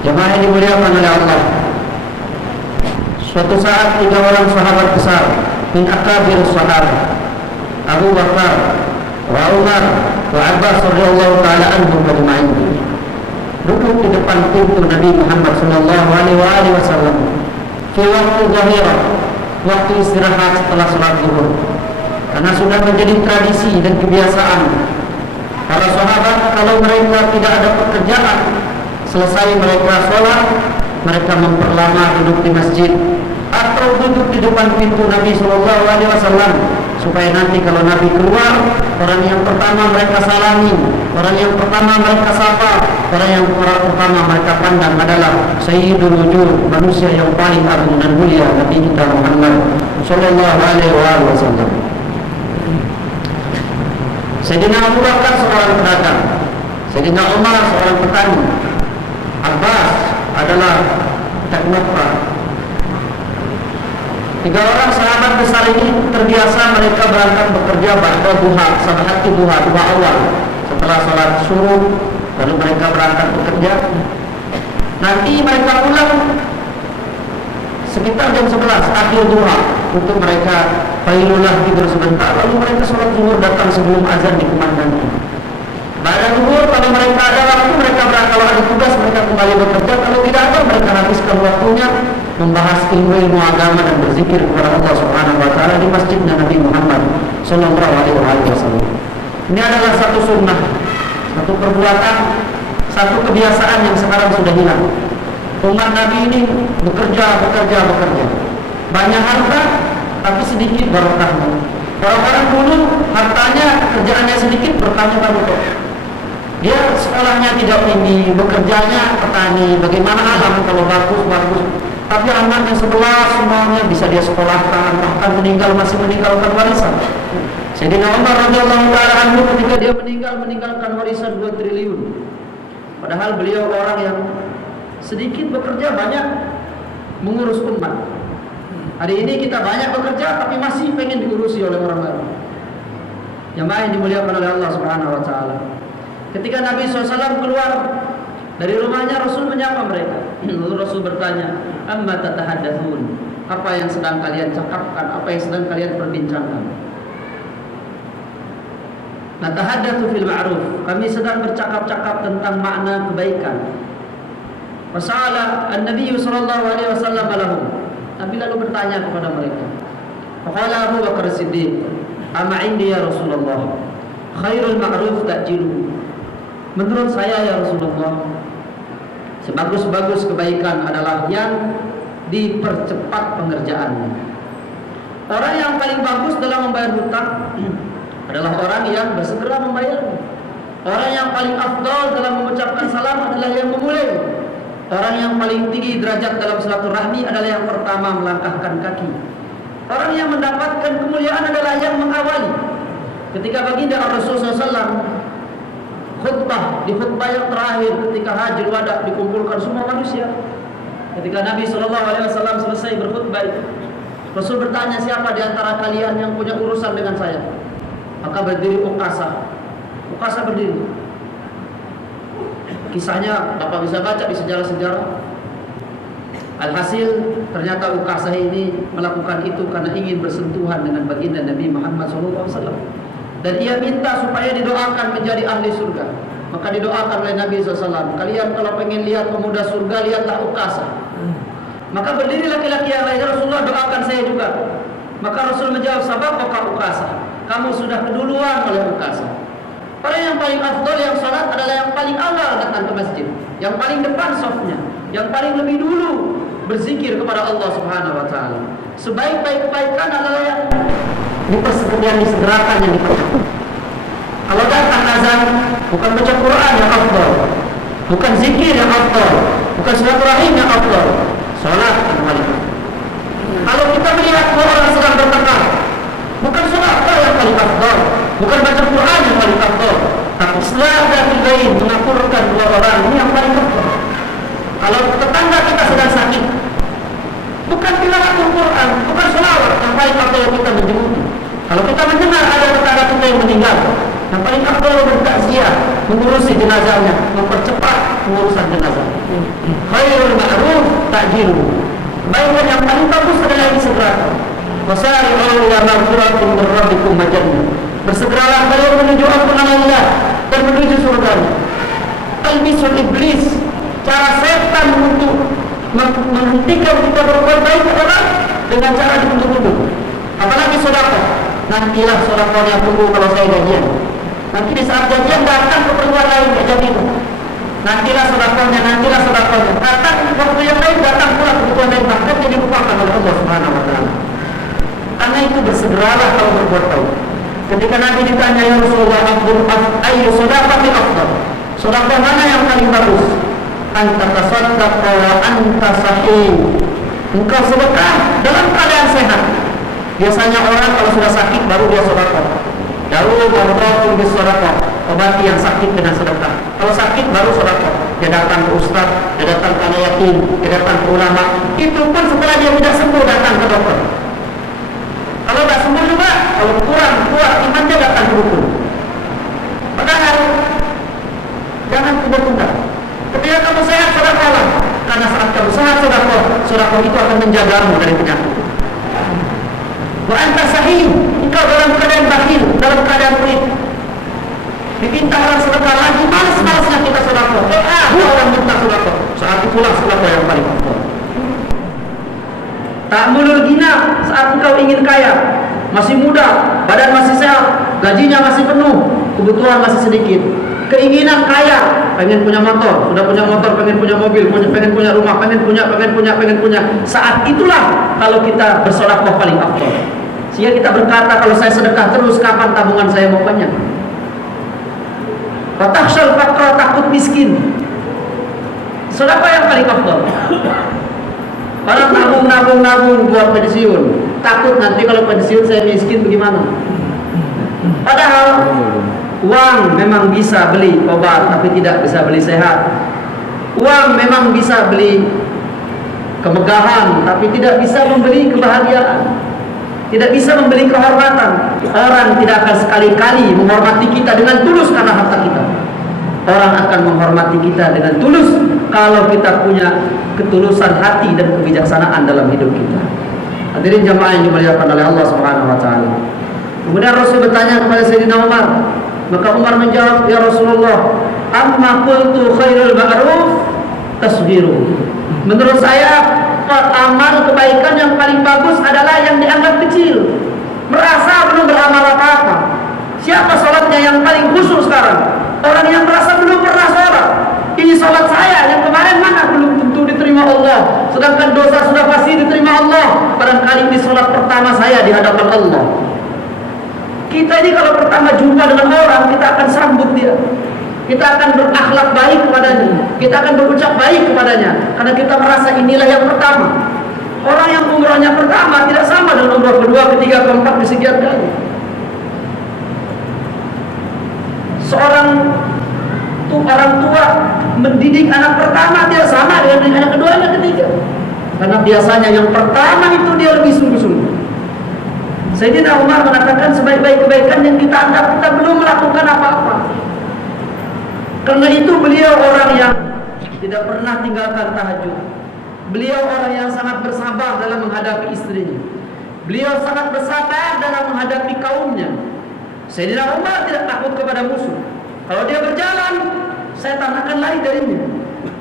Jemaah yang dimuliakan oleh Allah, suatu saat 3 orang sahabat besar min akabir sahabat, Abu Bakar wa Umar wa Abbas radhiyallahu taala anhum ajma'in, duduk di depan pintu Nabi Muhammad sallallahu alaihi wasallam di waktu zahirah, waktu istirahat setelah salat zuhur. Karena sudah menjadi tradisi dan kebiasaan para sahabat, kalau mereka tidak ada pekerjaan, selesai mereka sholat, mereka memperlama duduk di masjid atau duduk di depan pintu Nabi Sallallahu Alaihi Wasallam, supaya nanti kalau Nabi keluar, orang yang pertama mereka salami, orang yang pertama mereka sapa, orang yang pertama mereka pandang adalah Sayyidul Wujud, manusia yang paling agung dan mulia, Nabi kita Muhammad Sallallahu Alaihi Wasallam. Sayyidina Abu Bakar seorang pedagang, Sayyidina Umar seorang petani, Abbas adalah teknokrat. 3 orang sahabat besar ini terbiasa mereka berangkat bekerja ba'da duha, sabahat duha, duha awal, setelah sholat subuh, lalu mereka berangkat bekerja. Nanti mereka pulang sekitar jam 11 akhir duha, untuk mereka qailulah tidur sebentar, lalu mereka sholat zuhur datang sebelum azan dikumandangkan. Pada zuhur, kalau mereka ada waktu mereka berangkat, kalau ada tugas mereka kembali bekerja, kalau tidak ada mereka habiskan waktunya membahas ilmu agama dan berzikir kepada Allah Subhanahu wa taala di masjidnya Nabi Muhammad sallallahu alaihi wasallam. Ini adalah satu sunnah, satu perbuatan, satu kebiasaan yang sekarang sudah hilang. Umat Nabi ini bekerja. Banyak harta tapi sedikit barokahnya. Orang-orang dulu hartanya, kerjaannya sedikit, bertanya kamu kok. Dia sekolahnya tidak tinggi, bekerjanya petani. Bagaimana alam kalau bagus, tapi anaknya 11 semuanya bisa dia sekolahkan, bahkan masih meninggalkan warisan. Sayyidina Umar radhiyallahu taala anhu ketika dia meninggalkan warisan 2 triliun. Padahal beliau orang yang sedikit bekerja, banyak mengurus umat. Hari ini kita banyak bekerja tapi masih pengen diurusi oleh orang lain. Jemaah yang dimuliakan oleh Allah Subhanahu wa taala. Ketika Nabi SAW keluar dari rumahnya, Rasul menyapa mereka. Lalu Rasul bertanya, "Amma tatahaddatsun?" Apa yang sedang kalian cakapkan? Apa yang sedang kalian perbincangkan? Natahaddatsu fil ma'ruf. Kami sedang bercakap-cakap tentang makna kebaikan. Fasala an-nabiy sallallahu alaihi wasallam lahum. Nabi lalu bertanya kepada mereka. Faqala Abu Bakar Siddiq, "Ama indi ya Rasulullah, khairul ma'ruf ta'jilu." Menurut saya ya Rasulullah, sebagus-bagus kebaikan adalah yang dipercepat pengerjaannya. Orang yang paling bagus dalam membayar hutang adalah orang yang bersegera membayarnya. Orang yang paling afdal dalam mengucapkan salam adalah yang memulai. Orang yang paling tinggi derajat dalam silaturahmi adalah yang pertama melangkahkan kaki. Orang yang mendapatkan kemuliaan adalah yang mengawali. Ketika baginda Rasulullah SAW khutbah, di khutbah yang terakhir ketika Hajjul Wada dikumpulkan semua manusia, ketika Nabi SAW selesai berkhutbah itu, Rasul bertanya, siapa di antara kalian yang punya urusan dengan saya? Maka berdiri Ukasa berdiri. Kisahnya Bapak bisa baca di sejarah-sejarah. Alhasil ternyata Ukasa ini melakukan itu karena ingin bersentuhan dengan baginda Nabi Muhammad SAW. Dan ia minta supaya didoakan menjadi ahli surga. Maka didoakan oleh Nabi SAW. Kalian kalau pengen lihat pemuda surga, lihatlah Ukasa. Maka berdiri laki-laki yang lain, Rasulullah doakan saya juga. Maka Rasul menjawab, sabaqaka Ukasa, kamu sudah keduluan oleh Ukasa. Orang yang paling afdal yang salat adalah yang paling awal datang ke masjid, yang paling depan safnya, yang paling lebih dulu berzikir kepada Allah Subhanahu wa taala. Sebaik-baik kebaikan adalah yang disegerakan, yang dipercepat. Kalau datang azan, bukan baca Quran yang afdal, bukan zikir yang afdal, bukan silaturahim yang afdal, salat yang paling afdal. Kalau kita melihat dua orang sedang bertengkar, bukan salat yang paling afdal, bukan baca Quran yang paling afdal, tapi setelah dan mengaturkan dua orang ini yang paling afdal. Kalau tetangga kita sedang sakit, bukan tilawah Quran, bukan selawat yang paling afdal kita menjemput. Kalau kita mendengar ada tetangga kita yang meninggal, yang paling afdal bertakziah, mengurusi jenazahnya, mempercepat pengurusan jenazah. Khairul ma'ruf ta'jiluhu. Kebaikan yang paling bagus adalah disegerakan. Wasari'u ila maghfiratin min rabbikum wa jannah. Bersegeralah kalian menuju ampunan Allah dan menuju surga. Albisul iblis, cara setan untuk menghentikan kita berbuat baik adalah dengan cara ditunduk-tunduk. Apalagi sedekah. Nantilah sedekahnya tunggu kalau saya gajian. Nanti di saat gajian datang keperluan lain tak jadi. Nantilah sedekahnya. Datang waktu yang lain datang pula kebutuhan lain, bahkan jadi lupakan oleh Allah Subhanahu wa taala. Karena itu bersegeralah kalau berbuat baik. Ketika Nabi ditanya, ya Rasulullah, ayyu shadaqatin afdal? Sedekah mana yang paling bagus? Anta tasaddaq wa anta sahih. Engkau sedekah dalam keadaan sehat. Biasanya orang kalau sudah sakit baru dia sedekah. Lalu berdoa bis sedekah, obati yang sakit dengan sedekah. Kalau sakit baru sedekah. Dia datang ke ustaz, dia datang ke anak yatim, dia datang ke ulama. Itu pun setelah dia tidak sembuh datang ke dokter. Kalau tidak sembuh juga, kalau kurang kuat iman dia datang ke dukun. Padahal jangan tunda-tunda. Ketika kamu sehat, sedekahlah. Karena saat kamu sehat, sedekah itu akan menjagamu dari penyakit. Wa anta sahih, engkau dalam keadaan bakhil, dalam keadaan pelit. Diminta orang sedekah lagi, malas-malasnya kita sedekah. Orang minta sedekah. Saat itulah sedekah yang paling penting. Ta'mulul ghina, saat engkau ingin kaya, masih muda, badan masih sehat, gajinya masih penuh, kebutuhan masih sedikit. Keinginan kaya, pengen punya motor, sudah punya motor, pengen punya mobil, pengen punya rumah, pengen punya. Saat itulah kalau kita bersedekah paling afdal. Sehingga kita berkata, kalau saya sedekah terus, kapan tabungan saya mau banyak? Watakhshal faqra, takut miskin. Sedekah yang paling afdal. Orang nabung buat pensiun, takut nanti kalau pensiun saya miskin bagaimana? Padahal uang memang bisa beli obat, tapi tidak bisa beli sehat. Uang memang bisa beli kemegahan, tapi tidak bisa membeli kebahagiaan. Tidak bisa membeli kehormatan. Orang tidak akan sekali-kali menghormati kita dengan tulus karena harta kita. Orang akan menghormati kita dengan tulus kalau kita punya ketulusan hati dan kebijaksanaan dalam hidup kita. Hadirin jamaah yang dimuliakan oleh Allah Subhanahu wa taala. Kemudian Rasul bertanya kepada Sayyidina Umar. Maka Umar menjawab, ya Rasulullah, amma qultu khairul ma'ruf tasghiru. Menurut saya amal kebaikan yang paling bagus adalah yang dianggap kecil. Merasa belum beramal apa-apa. Siapa salatnya yang paling khusyuk sekarang? Orang yang merasa belum pernah salat. Ini salat saya yang kemarin mana belum tentu diterima Allah. Sedangkan dosa sudah pasti diterima Allah. Barangkali ini salat pertama saya di hadapan Allah. Kita ini kalau pertama jumpa dengan orang, kita akan sambut dia. Kita akan berakhlak baik kepadanya. Kita akan berucap baik kepadanya. Karena kita merasa inilah yang pertama. Orang yang umrahnya pertama tidak sama dengan umrah kedua, ketiga, keempat, kesekian kali. Orang tua mendidik anak pertama tidak sama dengan anak kedua, anak ketiga. Karena biasanya yang pertama itu dia lebih sungguh-sungguh. Sayyidina Umar mengatakan sebaik-baik kebaikan yang kita anggap kita belum melakukan apa-apa. Karena itu beliau orang yang tidak pernah tinggalkan tahajud. Beliau orang yang sangat bersabar dalam menghadapi istrinya. Beliau sangat bersabar dalam menghadapi kaumnya. Sayyidina Umar tidak takut kepada musuh. Kalau dia berjalan, setan akan lari darinya.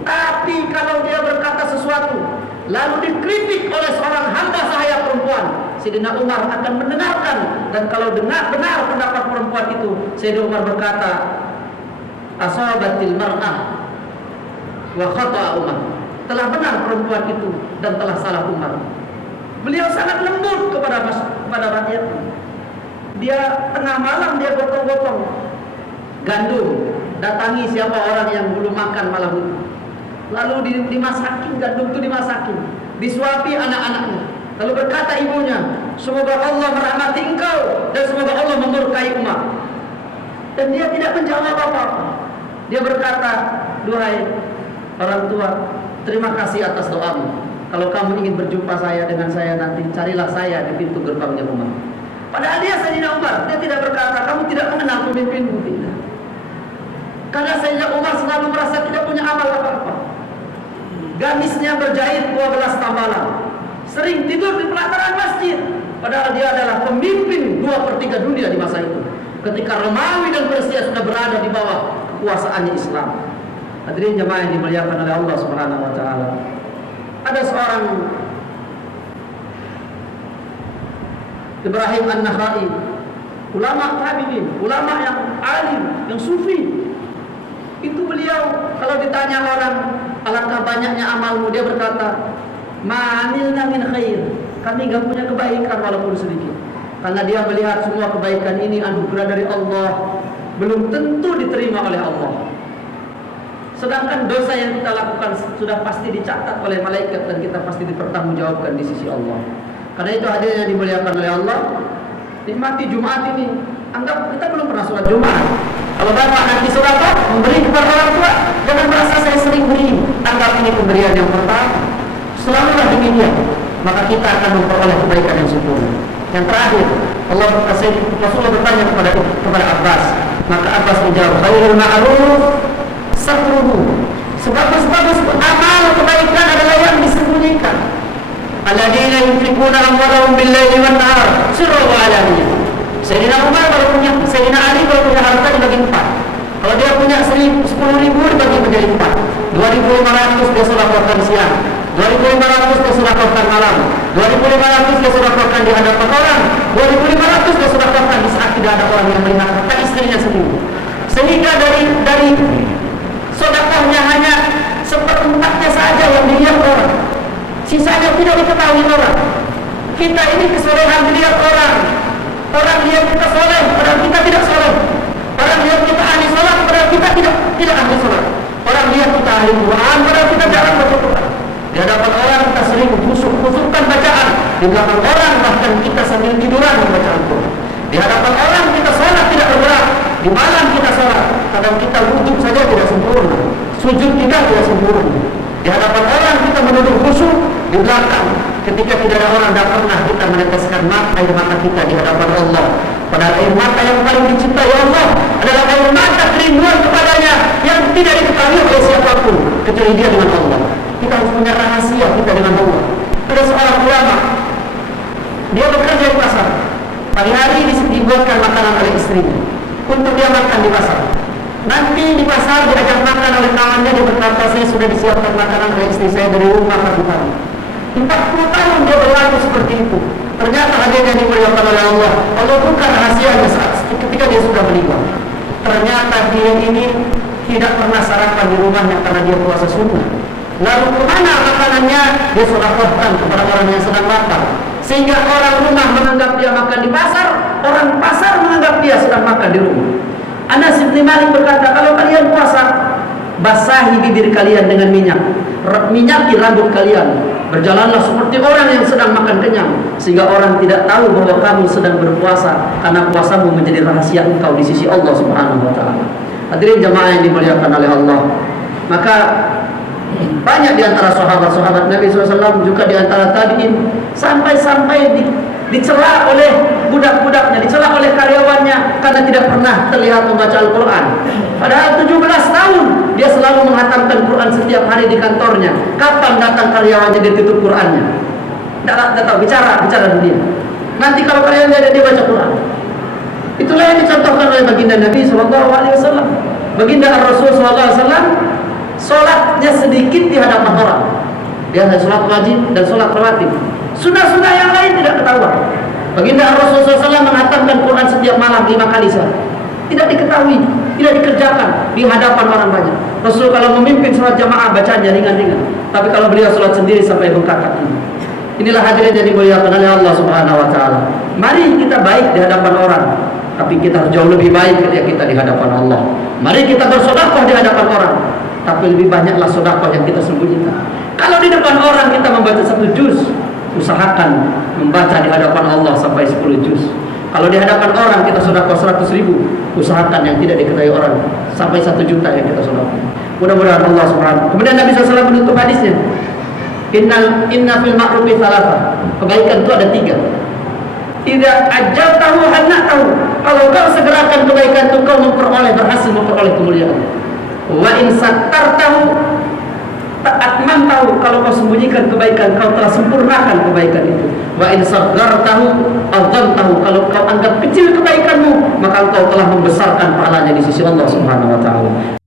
Tapi kalau dia berkata sesuatu, lalu dikritik oleh seorang hamba sahaya perempuan, Sayyidina Umar akan mendengarkan. Dan kalau benar pendapat perempuan itu, Sayyidina Umar berkata, asabatil mar'ah wa khata'a Umar. Telah benar perempuan itu dan telah salah Umar. Beliau sangat lembut kepada rakyat. Dia tengah malam dia gotong-gotong gandum, datangi siapa orang yang belum makan malam itu. Lalu dimasakin gandum itu, dimasakin, disuapi anak-anaknya. Lalu berkata ibunya, semoga Allah merahmati engkau dan semoga Allah memurkai Umar. Dan dia tidak menjawab apa-apa. Dia berkata, duhai orang tua, terima kasih atas doamu. Kalau kamu ingin berjumpa saya dengan saya nanti, carilah saya di pintu gerbangnya Umar. Padahal dia Sayyidina Umar, dia tidak berkata, kamu tidak mengenal pemimpinmu, tidak. Karena Sayyidina Umar selalu merasa tidak punya amal apa-apa. Gamisnya berjahit 12 tambalan, sering tidur di pelataran masjid, padahal dia adalah pemimpin 2/3 dunia di masa itu, ketika Romawi dan Persia sudah berada di bawah kekuasaannya Islam. Hadirin jemaah yang dimuliakan oleh Allah Subhanahu wa taala. Ada seorang Ibrahim An-Nakhai, ulama tabi'in, ulama yang alim, yang sufi. Itu beliau kalau ditanya orang, alangkah banyaknya amalmu, dia berkata, ma'amilna min khair, kami gak punya kebaikan walaupun sedikit. Karena dia melihat semua kebaikan ini anugerah dari Allah, belum tentu diterima oleh Allah. Sedangkan dosa yang kita lakukan sudah pasti dicatat oleh malaikat dan kita pasti dipertanggungjawabkan di sisi Allah. Karena itu hadirin yang dimuliakan oleh Allah, nikmati Jumat ini. Anggap kita belum pernah sholat Jumat. Kalau bapak nanti sholat memberi kepada orang tua, jangan merasa saya sering beri. Anggap ini pemberian yang pertama. Selalulah demikian, maka kita akan memperoleh kebaikan yang sempurna. Yang terakhir, Rasulullah bertanya kepada Abbas, maka Abbas menjawab, khairul ma'ruf satruhu. Sebagus-bagus amal kebaikan adalah yang disembunyikan. Alladzina yunfiquna amwalahum bil-laili wan-nahar sirran wa alaniyah. Sayyidina Umar baru punya, Sayyidina Ali baru punya harta dibagi 4. Kalau dia punya 10.000 dibagi menjadi 4. 2.500 dia sedekahkan siang, 2.500 dia sedekahkan malam, 2.500 dia sedekahkan di hadapan orang, 2.500 dia sedekahkan di saat tidak ada orang yang melihat harta istrinya sendiri. Sehingga dari sedekahnya hanya 1/4-nya saja yang dilihat orang, sisanya tidak diketahui orang. Kita ini kesolehan dilihat orang. Orang lihat kita soleh, padahal kita tidak soleh. Orang lihat kita ahli sholat, padahal kita tidak ahli sholat. Orang lihat kita ahli Quran, padahal kita jarang baca Quran. Di hadapan orang kita sering khusuk-khusukkan bacaan. Di belakang orang bahkan kita sambil tiduran membaca Al-Quran. Di hadapan orang kita sholat tidak bergerak. Di malam kita sholat, kadang kita wudhu saja tidak sempurna, sujud kita tidak sempurna. Di hadapan orang kita menuduh khusyuk, di belakang ketika tidak ada orang tidak pernah kita meneteskan air mata kita di hadapan Allah. Padahal air mata yang paling dicintai Allah adalah air mata kerinduan kepadanya yang tidak diketahui oleh siapapun kecuali dia dengan Allah. Kita harus punya rahasia kita dengan Allah. Ada seorang ulama, dia bekerja di pasar. Pagi hari dibuatkan makanan oleh istrinya untuk dia makan di pasar. Nanti di pasar diajak makan oleh kawannya, dia berkata, saya sudah disiapkan makanan oleh istri saya dari rumah pagi-pagi. 40 tahun dia berlaku seperti itu. Ternyata hadirin yang dimuliakan oleh Allah, Allah bukan rahasianya ketika dia sudah meninggal. Ternyata dia ini tidak pernah sarapan di rumahnya karena dia puasa sunnah. Lalu kemana makanannya? Dia sedekahkan kepada orang yang sedang lapar. Sehingga orang rumah menganggap dia makan di pasar, orang pasar menganggap dia sedang makan di rumah. Anas bin Malik berkata, kalau kalian puasa, basahi bibir kalian dengan minyak, minyaki rambut kalian, berjalanlah seperti orang yang sedang makan kenyang, sehingga orang tidak tahu bahwa kamu sedang berpuasa, karena puasamu menjadi rahasia engkau di sisi Allah Subhanahu wa taala. Hadirin jamaah yang dimuliakan oleh Allah, maka banyak di antara sahabat-sahabat Nabi SAW, juga di antara tabi'in, sampai dicela oleh budak-budaknya, dicela oleh karyawannya karena tidak pernah terlihat membaca Al-Quran. Padahal 17 tahun dia selalu menghatamkan Quran setiap hari di kantornya. Kapan datang karyawannya dia tutup Qurannya? Tidak tahu, bicara dunia. Nanti kalau karyawannya dia baca Quran. Itulah yang dicontohkan oleh baginda Nabi SAW. Baginda Rasul SAW sholatnya sedikit di hadapan orang. Dia hanya sholat wajib dan sholat rawatib. Sunnah-sunnah yang lain tidak ketahuan. Baginda Rasulullah SAW menghatamkan Quran setiap malam 5 kali saja. Tidak diketahui, tidak dikerjakan di hadapan orang banyak. Rasul kalau memimpin sholat jamaah bacanya ringan-ringan. Tapi kalau beliau sholat sendiri sampai bengkak kaki. Inilah hadirin yang dimuliakan oleh Allah Subhanahu wa taala. Mari kita baik di hadapan orang, tapi kita harus jauh lebih baik ketika kita di hadapan Allah. Mari kita bersedekah di hadapan orang, tapi lebih banyaklah sedekah yang kita sembunyikan. Kalau di depan orang kita membaca 1 juz, usahakan membaca di hadapan Allah sampai 10 juz. Kalau di hadapan orang kita sedekah 100.000, usahakan yang tidak diketahui orang sampai 1 juta yang kita sedekah. Mudah-mudahan Allah Subhanahu. Kemudian Nabi SAW menutup hadisnya, Inna fil ma'rufi thalatha. Kebaikan itu ada 3. Idza ajjaltahu hana'tahu. Kalau kau segerakan kebaikan itu, kau berhasil memperoleh kemuliaan. Wa in sattartahu atmamtahu, kalau kau sembunyikan kebaikan, kau telah sempurnakan kebaikan itu. Wa in saghartahu adzamtahu, kalau kau anggap kecil kebaikanmu, maka kau telah membesarkan pahalanya di sisi Allah Subhanahu wa taala.